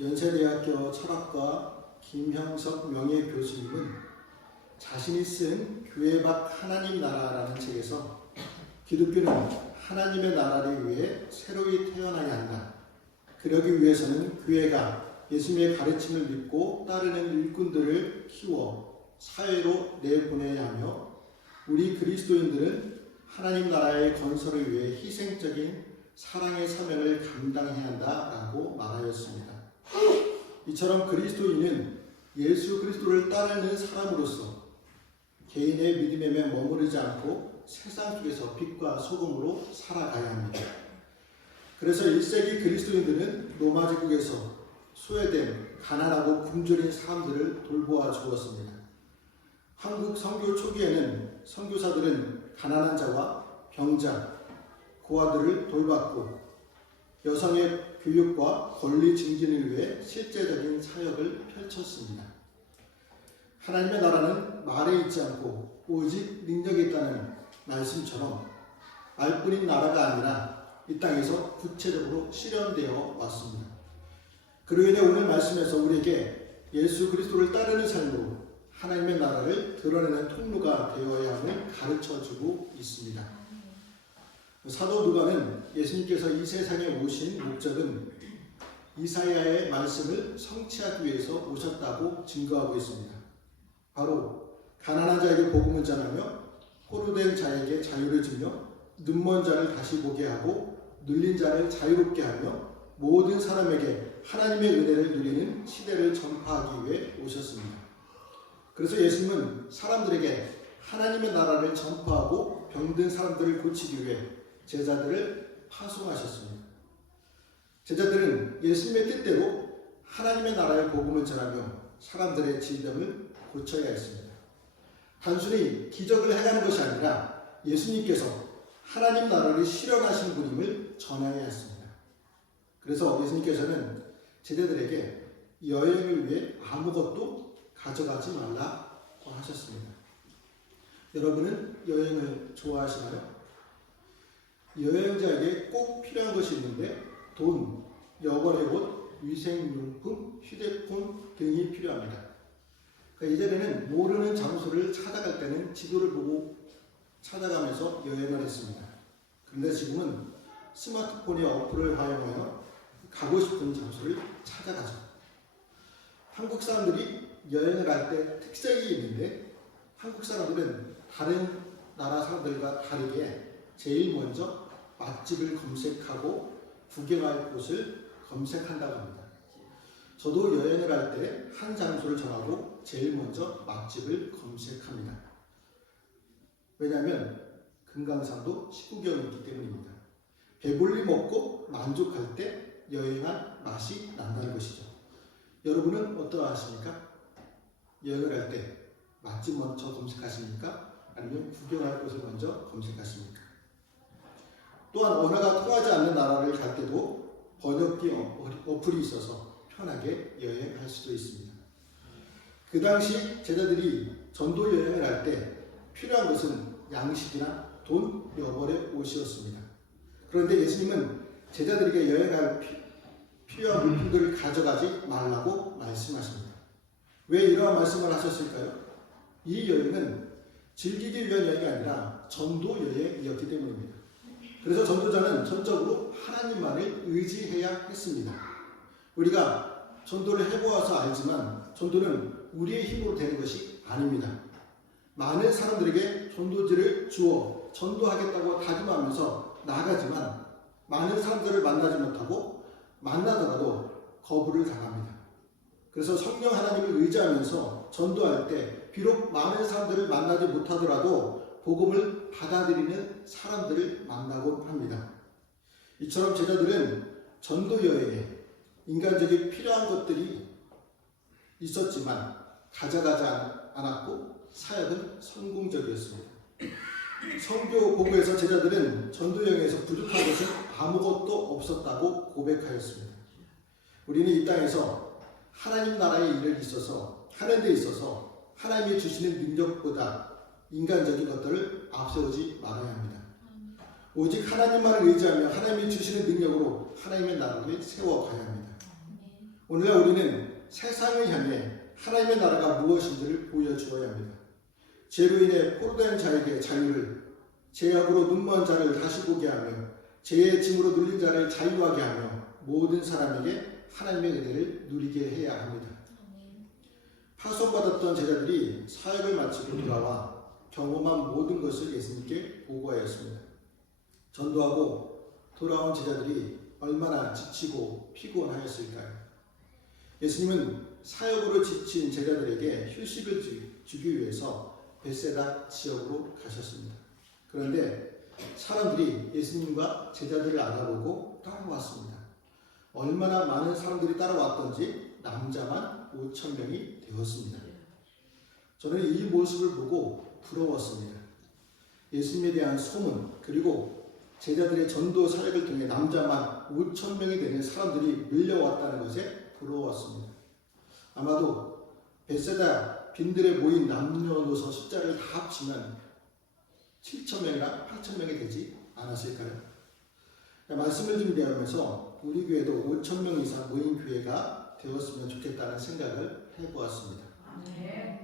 연세대학교 철학과 김형석 명예교수님은 자신이 쓴 교회 밖 하나님 나라라는 책에서 기독교는 하나님의 나라를 위해 새로이 태어나야 한다. 그러기 위해서는 교회가 예수님의 가르침을 믿고 따르는 일꾼들을 키워 사회로 내보내야 하며 우리 그리스도인들은 하나님 나라의 건설을 위해 희생적인 사랑의 사명을 감당해야 한다라고 말하였습니다. 이처럼 그리스도인은 예수 그리스도를 따르는 사람으로서 개인의 믿음에 머무르지 않고 세상 속에서 빛과 소금으로 살아가야 합니다. 그래서 1세기 그리스도인들은 로마 제국에서 소외된 가난하고 굶주린 사람들을 돌보아 주었습니다. 한국 선교 초기에는 선교사들은 가난한 자와 병자, 고아들을 돌봤고 여성의 교육과 권리 증진을 위해 실제적인 사역을 펼쳤습니다. 하나님의 나라는 말에 있지 않고 오직 능력에 있다는 말씀처럼 말뿐인 나라가 아니라 이 땅에서 구체적으로 실현되어 왔습니다. 그로 인해 오늘 말씀에서 우리에게 예수 그리스도를 따르는 삶으로 하나님의 나라를 드러내는 통로가 되어야 함을 가르쳐주고 있습니다. 사도 누가는 예수님께서 이 세상에 오신 목적은 이사야의 말씀을 성취하기 위해서 오셨다고 증거하고 있습니다. 바로 가난한 자에게 복음을 전하며 포로된 자에게 자유를 주며 눈먼 자를 다시 보게 하고 눌린 자를 자유롭게 하며 모든 사람에게 하나님의 은혜를 누리는 시대를 전파하기 위해 오셨습니다. 그래서 예수님은 사람들에게 하나님의 나라를 전파하고 병든 사람들을 고치기 위해 제자들을 파송하셨습니다. 제자들은 예수님의 뜻대로 하나님의 나라의 복음을 전하며 사람들의 진정을 고쳐야 했습니다. 단순히 기적을 행하는 것이 아니라 예수님께서 하나님 나라를 실현하신 분임을 전해야 했습니다. 그래서 예수님께서는 제자들에게 여행을 위해 아무것도 가져가지 말라고 하셨습니다. 여러분은 여행을 좋아하시나요? 여행자에게 꼭 필요한 것이 있는데 돈, 여벌의 옷, 위생용품, 휴대폰 등이 필요합니다. 그러니까 이전에는 모르는 장소를 찾아갈 때는 지도를 보고 찾아가면서 여행을 했습니다. 그런데 지금은 스마트폰의 어플을 활용하여 가고 싶은 장소를 찾아가죠. 한국 사람들이 여행을 할 때 특색이 있는데 한국 사람들은 다른 나라 사람들과 다르게 제일 먼저 맛집을 검색하고 구경할 곳을 검색한다고 합니다. 저도 여행을 할 때 한 장소를 정하고 제일 먼저 맛집을 검색합니다. 왜냐하면 금강산도 식구경이기 때문입니다. 배불리 먹고 만족할 때 여행한 맛이 난다는 것이죠. 여러분은 어떠하십니까? 여행을 할 때 맛집 먼저 검색하십니까? 아니면 구경할 곳을 먼저 검색하십니까? 또한 언어가 통하지 않는 나라를 갈 때도 번역기 어플이 있어서 편하게 여행할 수도 있습니다. 그 당시 제자들이 전도 여행을 할 때 필요한 것은 양식이나 돈, 여벌의 옷이었습니다. 그런데 예수님은 제자들에게 여행할 필요한 물품들을 가져가지 말라고 말씀하십니다. 왜 이러한 말씀을 하셨을까요? 이 여행은 즐기기 위한 여행이 아니라 전도 여행이었기 때문입니다. 그래서 전도자는 전적으로 하나님만을 의지해야 했습니다. 우리가 전도를 해보아서 알지만 전도는 우리의 힘으로 되는 것이 아닙니다. 많은 사람들에게 전도지를 주어 전도하겠다고 다짐하면서 나아가지만 많은 사람들을 만나지 못하고 만나더라도 거부를 당합니다. 그래서 성령 하나님을 의지하면서 전도할 때 비록 많은 사람들을 만나지 못하더라도 복음을 받아들이는 사람들을 만나곤 합니다. 이처럼 제자들은 전도 여행에 인간적인 필요한 것들이 있었지만 가져가지 않았고 사역은 성공적이었습니다. 선교 보고에서 제자들은 전도 여행에서 부족한 것은 아무것도 없었다고 고백하였습니다. 우리는 이 땅에서 하나님 나라의 일을 하는 데 있어서 하나님이 주시는 능력보다 인간적인 것들을 앞세우지 말아야 합니다. 오직 하나님만을 의지하며 하나님이 주시는 능력으로 하나님의 나라를 세워가야 합니다. 오늘날 우리는 세상을 향해 하나님의 나라가 무엇인지를 보여주어야 합니다. 죄로 인해 포로된 자에게 자유를, 죄악으로 눈먼 자를 다시 보게 하며 죄의 짐으로 눌린 자를 자유하게 하며 모든 사람에게 하나님의 은혜를 누리게 해야 합니다. 파송받았던 제자들이 사역을 마치고 돌아와 경험한 모든 것을 예수님께 보고하였습니다. 전도하고 돌아온 제자들이 얼마나 지치고 피곤하였을까요? 예수님은 사역으로 지친 제자들에게 휴식을 주기 위해서 벳세다 지역으로 가셨습니다. 그런데 사람들이 예수님과 제자들을 알아보고 따라왔습니다. 얼마나 많은 사람들이 따라왔던지 남자만 5,000명이 되었습니다. 저는 이 모습을 보고 부러웠습니다. 예수님에 대한 소문, 그리고 제자들의 전도 사역을 통해 남자만 5,000명이 되는 사람들이 밀려왔다는 것에 부러웠습니다. 아마도 벳세다 빈들에 모인 남녀노소 숫자를 다 합치면 7,000명이나 8,000명이 되지 않았을까요? 말씀을 준비하면서 우리 교회도 5,000명 이상 모인 교회가 되었으면 좋겠다는 생각을 해보았습니다.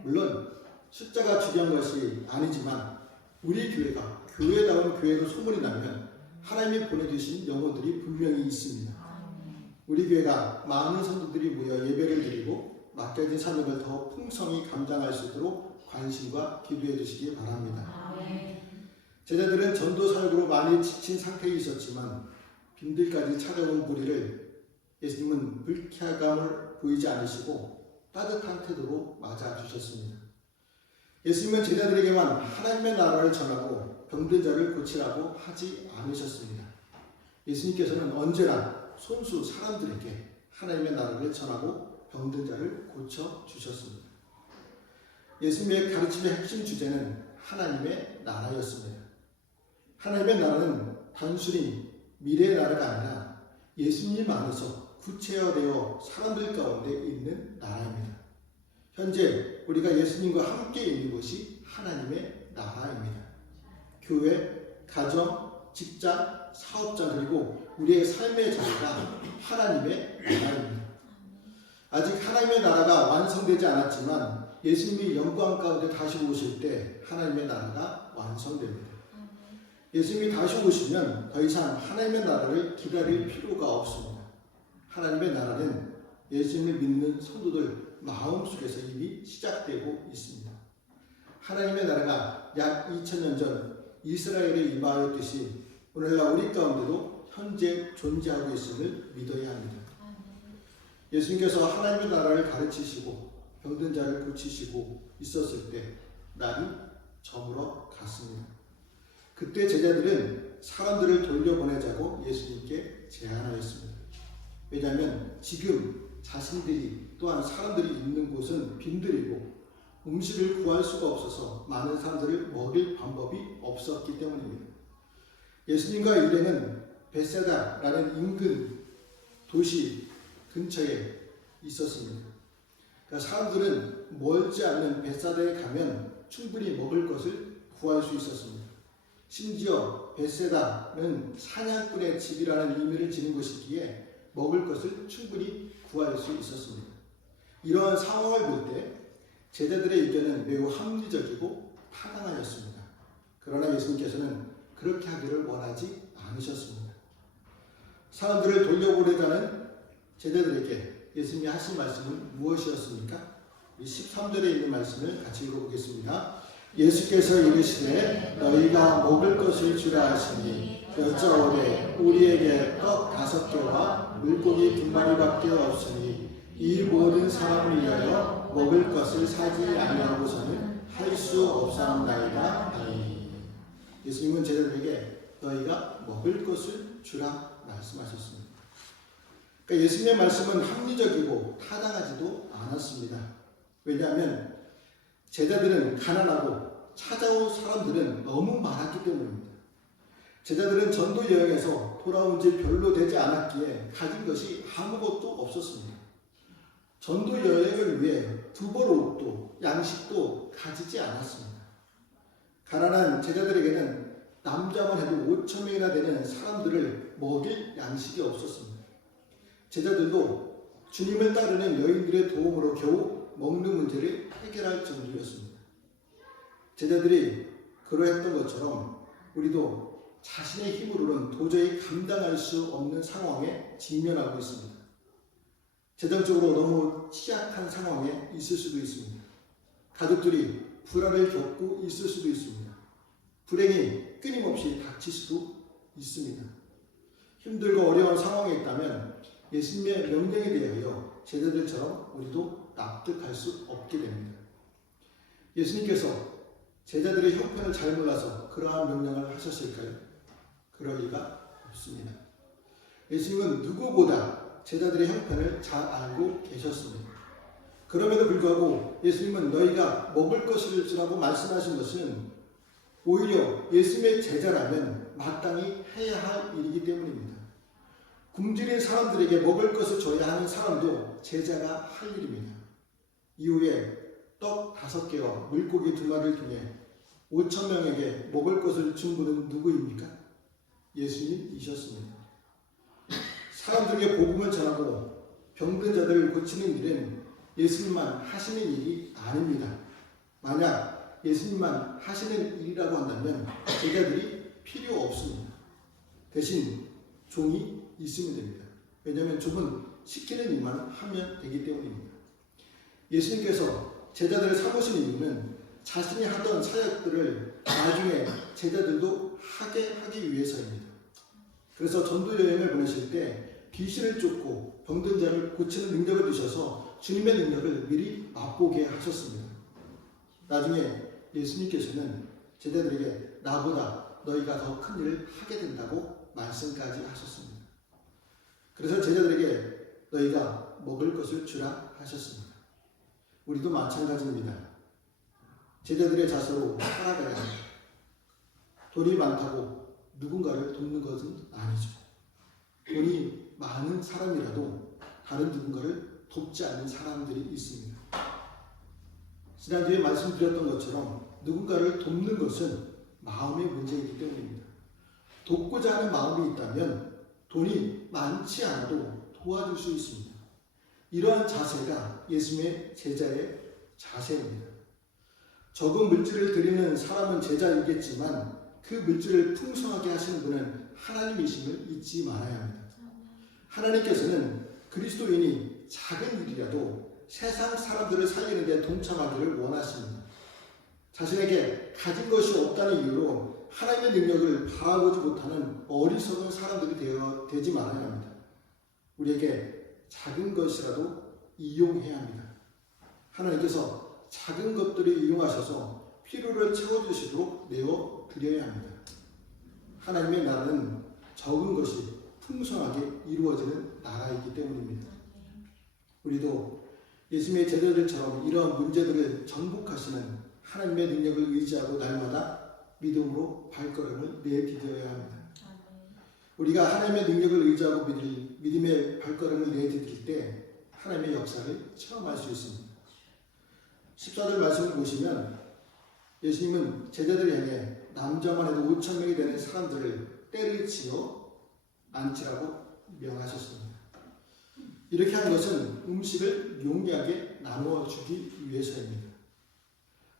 물론 숫자가 중요한 것이 아니지만 우리 교회가 교회다운 교회로 소문이 나면 하나님이 보내주신 영혼들이 분명히 있습니다. 우리 교회가 많은 성도들이 모여 예배를 드리고 맡겨진 사명을 더 풍성히 감당할 수 있도록 관심과 기도해 주시기 바랍니다. 제자들은 전도 사역으로 많이 지친 상태에 있었지만 빈들까지 찾아온 무리를 예수님은 불쾌감을 보이지 않으시고 따뜻한 태도로 맞아주셨습니다. 예수님은 제자들에게만 하나님의 나라를 전하고 병든 자를 고치라고 하지 않으셨습니다. 예수님께서는 언제나 손수 사람들에게 하나님의 나라를 전하고 병든 자를 고쳐주셨습니다. 예수님의 가르침의 핵심 주제는 하나님의 나라였습니다. 하나님의 나라는 단순히 미래의 나라가 아니라 예수님 안에서 구체화되어 사람들 가운데 있는 나라입니다. 현재 우리가 예수님과 함께 있는 곳이 하나님의 나라입니다. 교회, 가정, 직장, 사업장 그리고 우리의 삶의 자리가 하나님의 나라입니다. 아직 하나님의 나라가 완성되지 않았지만 예수님이 영광 가운데 다시 오실 때 하나님의 나라가 완성됩니다. 예수님이 다시 오시면 더 이상 하나님의 나라를 기다릴 필요가 없습니다. 하나님의 나라는 예수님을 믿는 성도들 마음속에서 이미 시작되고 있습니다. 하나님의 나라가 약 2000년 전 이스라엘에 임하였듯이 오늘날 우리 가운데도 현재 존재하고 있음을 믿어야 합니다. 예수님께서 하나님의 나라를 가르치시고 병든 자를 고치시고 있었을 때 날이 저물어 갔습니다. 그때 제자들은 사람들을 돌려보내자고 예수님께 제안하였습니다. 왜냐하면 지금 자신들이 또한 사람들이 있는 곳은 빈들이고 음식을 구할 수가 없어서 많은 사람들을 먹일 방법이 없었기 때문입니다. 예수님과 일행은 벳세다라는 인근 도시 근처에 있었습니다. 그러니까 사람들은 멀지 않는 벳세다에 가면 충분히 먹을 것을 구할 수 있었습니다. 심지어 벳세다는 사냥꾼의 집이라는 의미를 지닌 곳이기에 먹을 것을 충분히 구할 수 있었습니다. 이러한 상황을 볼 때 제자들의 의견은 매우 합리적이고 타당하였습니다. 그러나 예수님께서는 그렇게 하기를 원하지 않으셨습니다. 사람들을 돌려보내자는 제자들에게 예수님이 하신 말씀은 무엇이었습니까? 13절에 있는 말씀을 같이 읽어보겠습니다. 예수께서 이르시되 너희가 먹을 것을 주라 하시니 여짜오되 우리에게 떡 5개와 물고기 2마리밖에 없으니 이 모든 사람을 위하여 먹을 것을 사지 아니하고서는 할 수 없사옵나이다 하니. 예수님은 제자들에게 너희가 먹을 것을 주라 말씀하셨습니다. 그러니까 예수님의 말씀은 합리적이고 타당하지도 않았습니다. 왜냐하면 제자들은 가난하고 찾아온 사람들은 너무 많았기 때문입니다. 제자들은 전도 여행에서 돌아온 지 별로 되지 않았기에 가진 것이 아무것도 없었습니다. 전도 여행을 위해 두벌 옷도 양식도 가지지 않았습니다. 가난한 제자들에게는 남자만 해도 5,000명이나 되는 사람들을 먹일 양식이 없었습니다. 제자들도 주님을 따르는 여인들의 도움으로 겨우 먹는 문제를 해결할 정도였습니다. 제자들이 그러했던 것처럼 우리도 자신의 힘으로는 도저히 감당할 수 없는 상황에 직면하고 있습니다. 재정적으로 너무 취약한 상황에 있을 수도 있습니다. 가족들이 불화를 겪고 있을 수도 있습니다. 불행이 끊임없이 닥칠 수도 있습니다. 힘들고 어려운 상황에 있다면 예수님의 명령에 대하여 제자들처럼 우리도 납득할 수 없게 됩니다. 예수님께서 제자들의 형편을 잘 몰라서 그러한 명령을 하셨을까요? 그럴 리가 없습니다. 예수님은 누구보다 제자들의 형편을 잘 알고 계셨습니다. 그럼에도 불구하고 예수님은 너희가 먹을 것을 주라고 말씀하신 것은 오히려 예수님의 제자라면 마땅히 해야 할 일이기 때문입니다. 굶주린 사람들에게 먹을 것을 줘야 하는 사람도 제자가 할 일입니다. 이후에 떡 5개와 물고기 2마리를 통해 5,000명에게 먹을 것을 준 분은 누구입니까? 예수님이셨습니다. 사람들에게 복음을 전하고 병든 자들을 고치는 일은 예수님만 하시는 일이 아닙니다. 만약 예수님만 하시는 일이라고 한다면 제자들이 필요 없습니다. 대신 종이 있으면 됩니다. 왜냐하면 종은 시키는 일만 하면 되기 때문입니다. 예수님께서 제자들을 삼으신 이유는 자신이 하던 사역들을 나중에 제자들도 하게 하기 위해서입니다. 그래서 전도 여행을 보내실 때 귀신을 쫓고 병든 자를 고치는 능력을 주셔서 주님의 능력을 미리 맛보게 하셨습니다. 나중에 예수님께서는 제자들에게 나보다 너희가 더 큰 일을 하게 된다고 말씀까지 하셨습니다. 그래서 제자들에게 너희가 먹을 것을 주라 하셨습니다. 우리도 마찬가지입니다. 제자들의 자세로 살아가야 합니다. 돈이 많다고 누군가를 돕는 것은 아니죠. 돈이 많은 사람이라도 다른 누군가를 돕지 않는 사람들이 있습니다. 지난주에 말씀드렸던 것처럼 누군가를 돕는 것은 마음의 문제이기 때문입니다. 돕고자 하는 마음이 있다면 돈이 많지 않아도 도와줄 수 있습니다. 이러한 자세가 예수님의 제자의 자세입니다. 적은 물질을 드리는 사람은 제자이겠지만 그 물질을 풍성하게 하시는 분은 하나님이심을 잊지 말아야 합니다. 하나님께서는 그리스도인이 작은 일이라도 세상 사람들을 살리는 데 동참하기를 원하십니다. 자신에게 가진 것이 없다는 이유로 하나님의 능력을 바라보지 못하는 어리석은 사람들이 되지 말아야 합니다. 우리에게 작은 것이라도 이용해야 합니다. 하나님께서 작은 것들을 이용하셔서 필요를 채워주시도록 내어드려야 합니다. 하나님의 나라는 적은 것이 풍성하게 이루어지는 나라이기 때문입니다. 우리도 예수님의 제자들처럼 이러한 문제들을 정복하시는 하나님의 능력을 의지하고 날마다 믿음으로 발걸음을 내디뎌야 합니다. 우리가 하나님의 능력을 의지하고 믿음의 발걸음을 내디딜 때 하나님의 역사를 체험할 수 있습니다. 14절 말씀을 보시면 예수님은 제자들 향해 남자만 해도 5,000명이 되는 사람들을 때를 지어 앉히라고 명하셨습니다. 이렇게 한 것은 음식을 용이하게 나누어 주기 위해서입니다.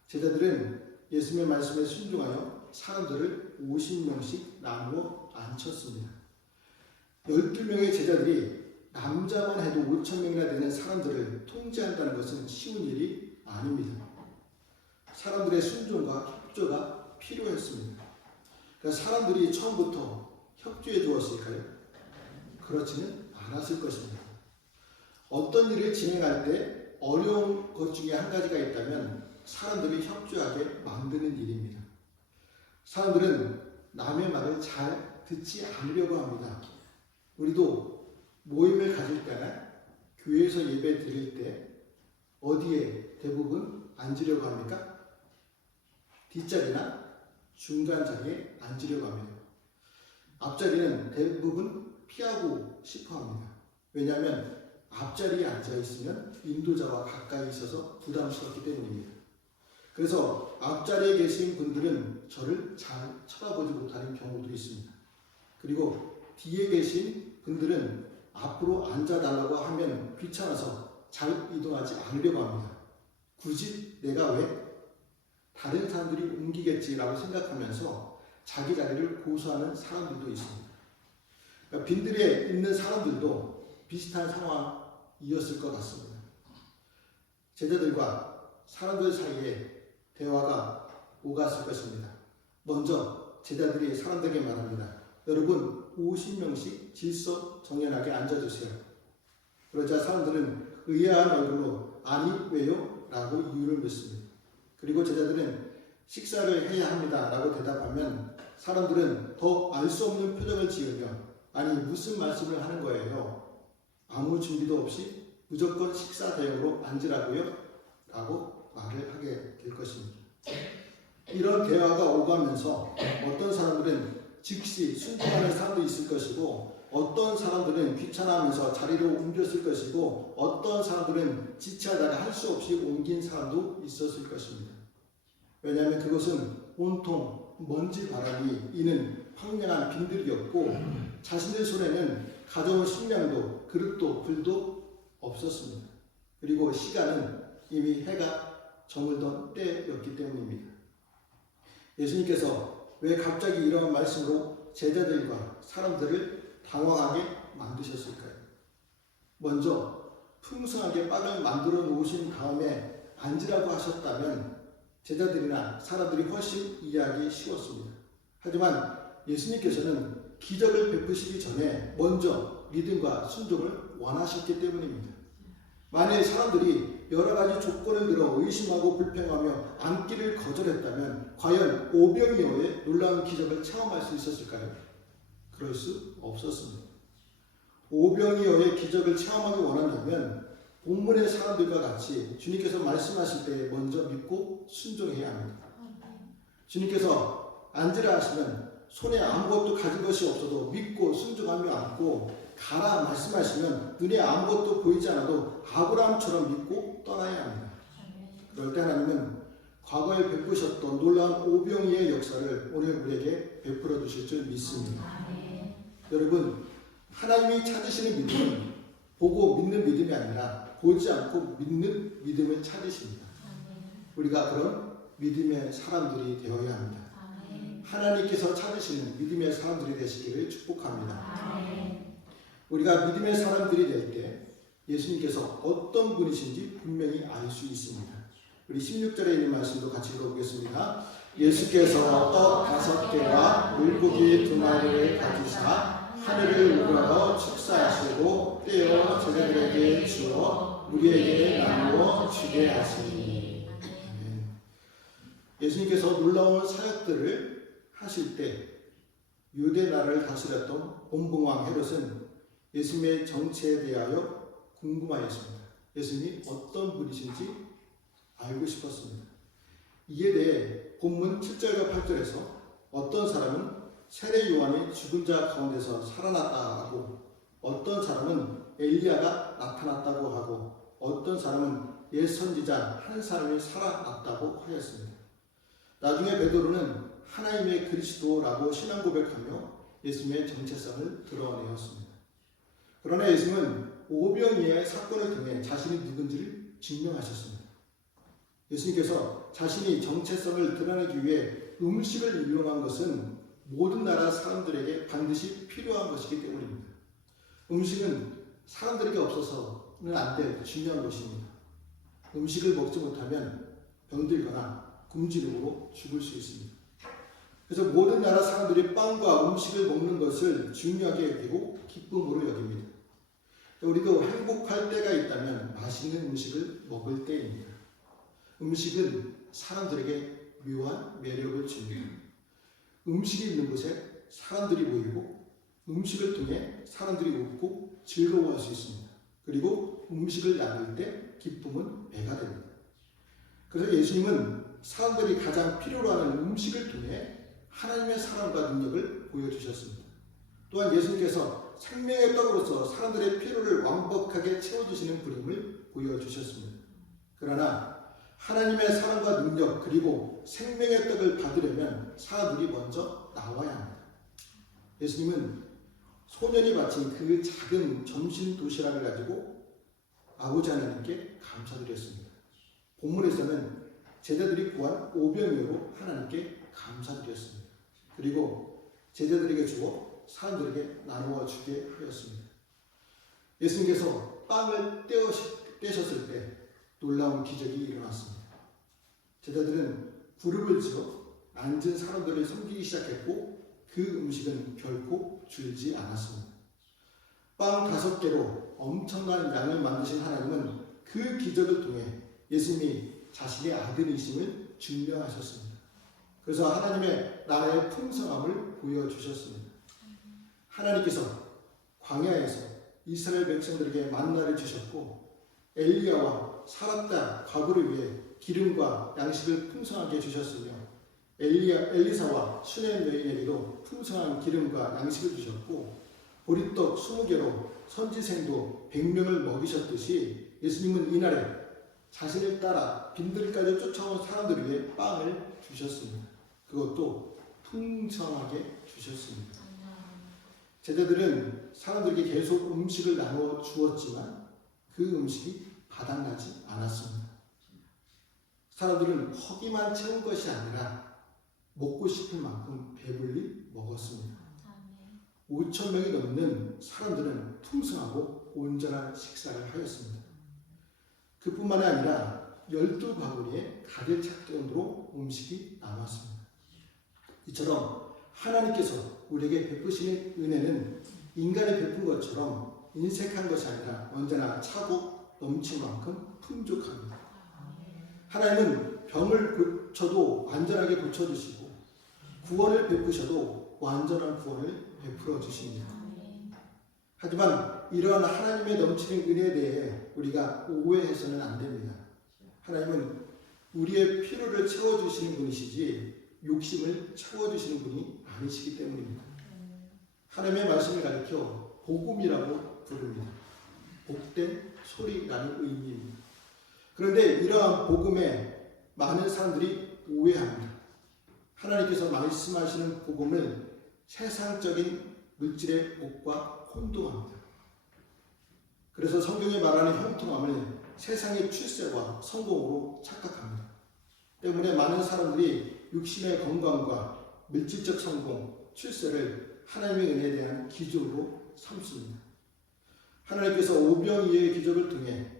제자들은 예수님의 말씀에 순종하여 사람들을 50명씩 나누어 앉혔습니다. 12명의 제자들이 남자만 해도 5,000명이나 되는 사람들을 통제한다는 것은 쉬운 일이 아닙니다. 사람들의 순종과 협조가 필요했습니다. 그러니까 사람들이 처음부터 협조해 주었을까요? 그렇지는 않았을 것입니다. 어떤 일을 진행할 때 어려운 것 중에 한 가지가 있다면 사람들이 협조하게 만드는 일입니다. 사람들은 남의 말을 잘 듣지 않으려고 합니다. 우리도 모임을 가질 때나 교회에서 예배 드릴 때 어디에 대부분 앉으려고 합니까? 뒷자리나 중간 자리에 앉으려고 합니다. 앞자리는 대부분 피하고 싶어 합니다. 왜냐하면 앞자리에 앉아 있으면 인도자와 가까이 있어서 부담스럽기 때문입니다. 그래서 앞자리에 계신 분들은 저를 잘 쳐다보지 못하는 경우도 있습니다. 그리고 뒤에 계신 분들은 앞으로 앉아달라고 하면 귀찮아서 잘 이동하지 않으려고 합니다. 굳이 내가 왜? 다른 사람들이 옮기겠지라고 생각하면서 자기 자리를 고수하는 사람들도 있습니다. 그러니까 빈들에 있는 사람들도 비슷한 상황이었을 것 같습니다. 제자들과 사람들 사이에 대화가 오갔을 것입니다. 먼저 제자들이 사람들에게 말합니다. 여러분 50명씩 질서 정연하게 앉아주세요. 그러자 사람들은 의아한 얼굴로 아니 왜요? 라고 이유를 묻습니다. 그리고 제자들은 식사를 해야 합니다 라고 대답하면 사람들은 더 알 수 없는 표정을 지으며 아니 무슨 말씀을 하는 거예요? 아무 준비도 없이 무조건 식사 대용으로 앉으라고요? 라고 말을 하게 될 것입니다. 이런 대화가 오가면서 어떤 사람들은 즉시 순종하는 사람도 있을 것이고 어떤 사람들은 귀찮아하면서 자리를 옮겼을 것이고 어떤 사람들은 지체하다가 할 수 없이 옮긴 사람도 있었을 것입니다. 왜냐하면 그것은 온통 먼지 바람이 이는 황량한 빈들이었고 자신들 손에는 가져온 식량도 그릇도 불도 없었습니다. 그리고 시간은 이미 해가 저물던 때였기 때문입니다. 예수님께서 왜 갑자기 이런 말씀으로 제자들과 사람들을 당황하게 만드셨을까요? 먼저 풍성하게 빵을 만들어 놓으신 다음에 앉으라고 하셨다면 제자들이나 사람들이 훨씬 이해하기 쉬웠습니다. 하지만 예수님께서는 기적을 베푸시기 전에 먼저 믿음과 순종을 원하셨기 때문입니다. 만일 사람들이 여러 가지 조건을 들어 의심하고 불평하며 앉기를 거절했다면 과연 오병이어의 놀라운 기적을 체험할 수 있었을까요? 그럴 수 없었습니다. 오병이어의 기적을 체험하기 원한다면 본문의 사람들과 같이 주님께서 말씀하실 때 먼저 믿고 순종해야 합니다. 주님께서 앉으라 하시면 손에 아무것도 가진 것이 없어도 믿고 순종하며 앉고 가라 말씀하시면 눈에 아무것도 보이지 않아도 아브라함처럼 믿고 떠나야 합니다. 그럴 때 하나님은 과거에 베푸셨던 놀라운 오병이의 역사를 오늘 우리에게 베풀어 주실 줄 믿습니다. 여러분, 하나님이 찾으시는 믿음은 보고 믿는 믿음이 아니라 보지 않고 믿는 믿음을 찾으십니다. 우리가 그런 믿음의 사람들이 되어야 합니다. 하나님께서 찾으시는 믿음의 사람들이 되시기를 축복합니다. 우리가 믿음의 사람들이 될 때 예수님께서 어떤 분이신지 분명히 알 수 있습니다. 우리 16절에 있는 말씀도 같이 읽어보겠습니다. 예수께서 떡 5개와 물고기 2마리를 가지사 하늘을 우러러 축사하시고 떼어 제자들에게 주어 우리에게 나누어 주게 하시니. 예수님께서 놀라운 사역들을 하실 때 유대 나라를 다스렸던 본봉왕 헤롯은 예수님의 정체에 대하여 궁금하였습니다. 예수님이 어떤 분이신지 알고 싶었습니다. 이에 대해 본문 7절과 8절에서 어떤 사람은 세례 요한이 죽은 자 가운데서 살아났다 하고 어떤 사람은 엘리야가 나타났다고 하고 어떤 사람은 옛 선지자 한 사람이 살아났다고 하였습니다. 나중에 베드로는 하나님의 그리스도라고 신앙 고백하며 예수님의 정체성을 드러내었습니다. 그러나 예수님은 오병이어의 사건을 통해 자신이 누군지를 증명하셨습니다. 예수님께서 자신이 정체성을 드러내기 위해 음식을 이용한 것은 모든 나라 사람들에게 반드시 필요한 것이기 때문입니다. 음식은 사람들에게 없어서는 안 될 중요한 것입니다. 음식을 먹지 못하면 병들거나 굶주림으로 죽을 수 있습니다. 그래서 모든 나라 사람들이 빵과 음식을 먹는 것을 중요하게 여기고 기쁨으로 여깁니다. 우리도 행복할 때가 있다면 맛있는 음식을 먹을 때입니다. 음식은 사람들에게 묘한 매력을 줍니다. 음식이 있는 곳에 사람들이 모이고 음식을 통해 사람들이 웃고 즐거워할 수 있습니다. 그리고 음식을 나눌 때 기쁨은 배가 됩니다. 그래서 예수님은 사람들이 가장 필요로 하는 음식을 통해 하나님의 사랑과 능력을 보여주셨습니다. 또한 예수님께서 생명의 떡으로서 사람들의 필요를 완벽하게 채워주시는 분임을 보여주셨습니다. 그러나 하나님의 사랑과 능력 그리고 생명의 떡을 받으려면 사람들이 먼저 나와야 합니다. 예수님은 소년이 바친 그 작은 점심 도시락을 가지고 아버지 하나님께 감사드렸습니다. 본문에서는 제자들이 구한 오병이어로 하나님께 감사드렸습니다. 그리고 제자들에게 주어 사람들에게 나누어 주게 하였습니다. 예수님께서 빵을 떼셨을 때 놀라운 기적이 일어났습니다. 제자들은 그룹을 지어 앉은 사람들을 섬기기 시작했고 그 음식은 결코 줄지 않았습니다. 빵 5개로 엄청난 양을 만드신 하나님은 그 기적을 통해 예수님이 자신의 아들이심을 증명하셨습니다. 그래서 하나님의 나라의 풍성함을 보여주셨습니다. 하나님께서 광야에서 이스라엘 백성들에게 만나를 주셨고 엘리야와 사랍다 과부를 위해 기름과 양식을 풍성하게 주셨으며 엘리사와 수넴 여인에게도 풍성한 기름과 양식을 주셨고 보리떡 20개로 선지생도 100명을 먹이셨듯이 예수님은 이날에 자신을 따라 빈들까지 쫓아온 사람들을 위해 빵을 주셨습니다. 그것도 풍성하게 주셨습니다. 제자들은 사람들에게 계속 음식을 나누어 주었지만 그 음식이 바닥나지 않았습니다. 사람들은 허기만 채운 것이 아니라 먹고 싶은 만큼 배불리 먹었습니다. 5,000명이 넘는 사람들은 풍성하고 온전한 식사를 하였습니다. 그뿐만이 아니라 12바구니에 가득 찰 정도로 음식이 남았습니다. 이처럼 하나님께서 우리에게 베푸시는 은혜는 인간이 베푼 것처럼 인색한 것이 아니라 언제나 차고 넘칠 만큼 풍족합니다. 하나님은 병을 고쳐도 완전하게 고쳐주시고 구원을 베푸셔도 완전한 구원을 베풀어 주십니다. 하지만 이러한 하나님의 넘치는 은혜에 대해 우리가 오해해서는 안 됩니다. 하나님은 우리의 필요를 채워주시는 분이시지 욕심을 채워주시는 분이 아니시기 때문입니다. 하나님의 말씀을 가리켜 복음이라고 부릅니다. 복된 소리라는 의미입니다. 그런데 이러한 복음에 많은 사람들이 오해합니다. 하나님께서 말씀하시는 복음을 세상적인 물질의 복과 혼동합니다. 그래서 성경에 말하는 형통함을 세상의 출세와 성공으로 착각합니다. 때문에 많은 사람들이 육신의 건강과 물질적 성공, 출세를 하나님의 은혜에 대한 기준으로 삼습니다. 하나님께서 오병이어의 기적을 통해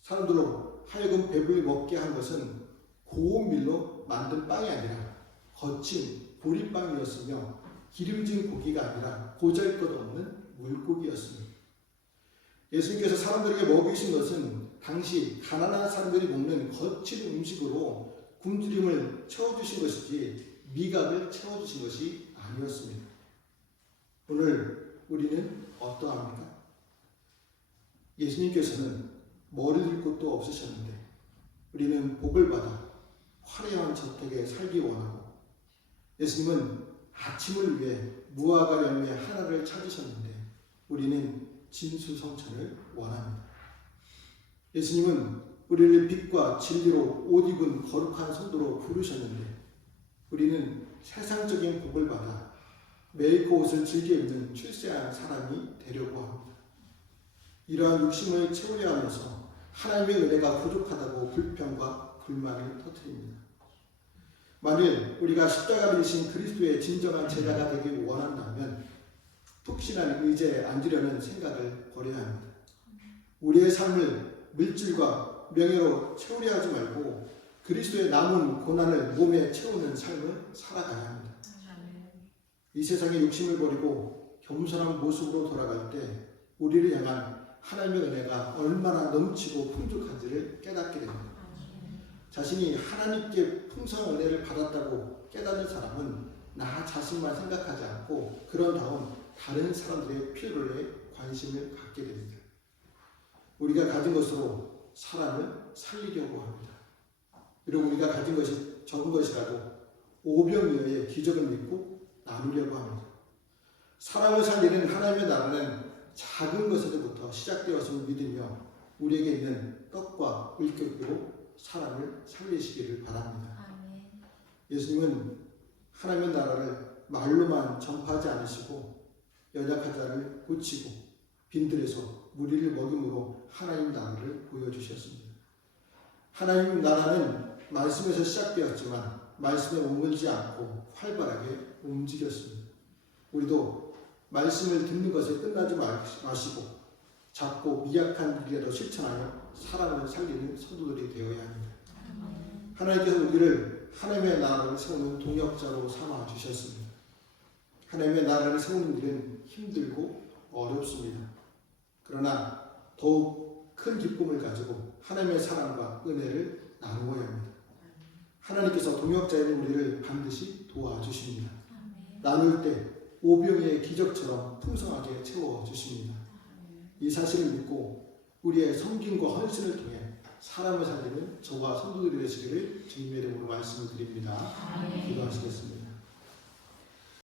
사람들로 하여금 배불리 먹게 한 것은 고운 밀로 만든 빵이 아니라 거친 보리빵이었으며 기름진 고기가 아니라 보잘것없는 물고기였습니다. 예수님께서 사람들에게 먹이신 것은 당시 가난한 사람들이 먹는 거친 음식으로 굶주림을 채워주신 것이지 미각을 채워주신 것이 아니었습니다. 오늘 우리는 어떠합니까? 예수님께서는 머리를 곳도 없으셨는데 우리는 복을 받아 화려한 저택에 살기 원하고 예수님은 아침을 위해 무화과 열매 하나를 찾으셨는데 우리는 진수성찬을 원합니다. 예수님은 우리를 빛과 진리로 옷 입은 거룩한 성도로 부르셨는데 우리는 세상적인 복을 받아 메이커 옷을 즐겨 입는 출세한 사람이 되려고 합니다. 이러한 욕심을 채우려 하면서 하나님의 은혜가 부족하다고 불평과 불만을 터뜨립니다. 만일 우리가 십자가를 지신 그리스도의 진정한 제자가 되길 원한다면 푹신한 의자에 앉으려는 생각을 버려야 합니다. 우리의 삶을 물질과 명예로 채우려 하지 말고 그리스도의 남은 고난을 몸에 채우는 삶을 살아가야 합니다. 이 세상의 욕심을 버리고 겸손한 모습으로 돌아갈 때 우리를 향한 하나님의 은혜가 얼마나 넘치고 풍족한지를 깨닫게 됩니다. 자신이 하나님께 풍성한 은혜를 받았다고 깨닫는 사람은 나 자신만 생각하지 않고 그런 다음 다른 사람들의 필요에 관심을 갖게 됩니다. 우리가 가진 것으로 사람을 살리려고 합니다. 그리고 우리가 가진 것이 적은 것이라도 오병이어의 기적을 믿고 나누려고 합니다. 사람을 살리는 하나님의 나라는 작은 것에서부터 시작되었음을 믿으며 우리에게 있는 떡과 물고기로 사람을 살리시기를 바랍니다. 예수님은 하나님의 나라를 말로만 전파하지 않으시고 연약한 자를 고치고 빈들에서 무리를 먹임으로 하나님 나라를 보여주셨습니다. 하나님 나라는 말씀에서 시작되었지만 말씀에 머물지 않고 활발하게 움직였습니다. 우리도 말씀을 듣는 것에 끝나지 마시고 작고 미약한 일이라도 실천하여 사람을 살리는 성도들이 되어야 합니다. 하나님께서 우리를 하나님의 나라를 세우는 동역자로 삼아 주셨습니다. 하나님의 나라를 세우는 일은 힘들고 어렵습니다. 그러나 더욱 큰 기쁨을 가지고 하나님의 사랑과 은혜를 나누어야 합니다. 하나님께서 동역자인 우리를 반드시 도와주십니다. 나눌 때 오병이의 기적처럼 풍성하게 채워주십니다. 이 사실을 믿고 우리의 섬김과 헌신을 통해 사람을 살리는 저와 성도들이 되시기를 주님의 이름으로 말씀을 드립니다. 기도하시겠습니다.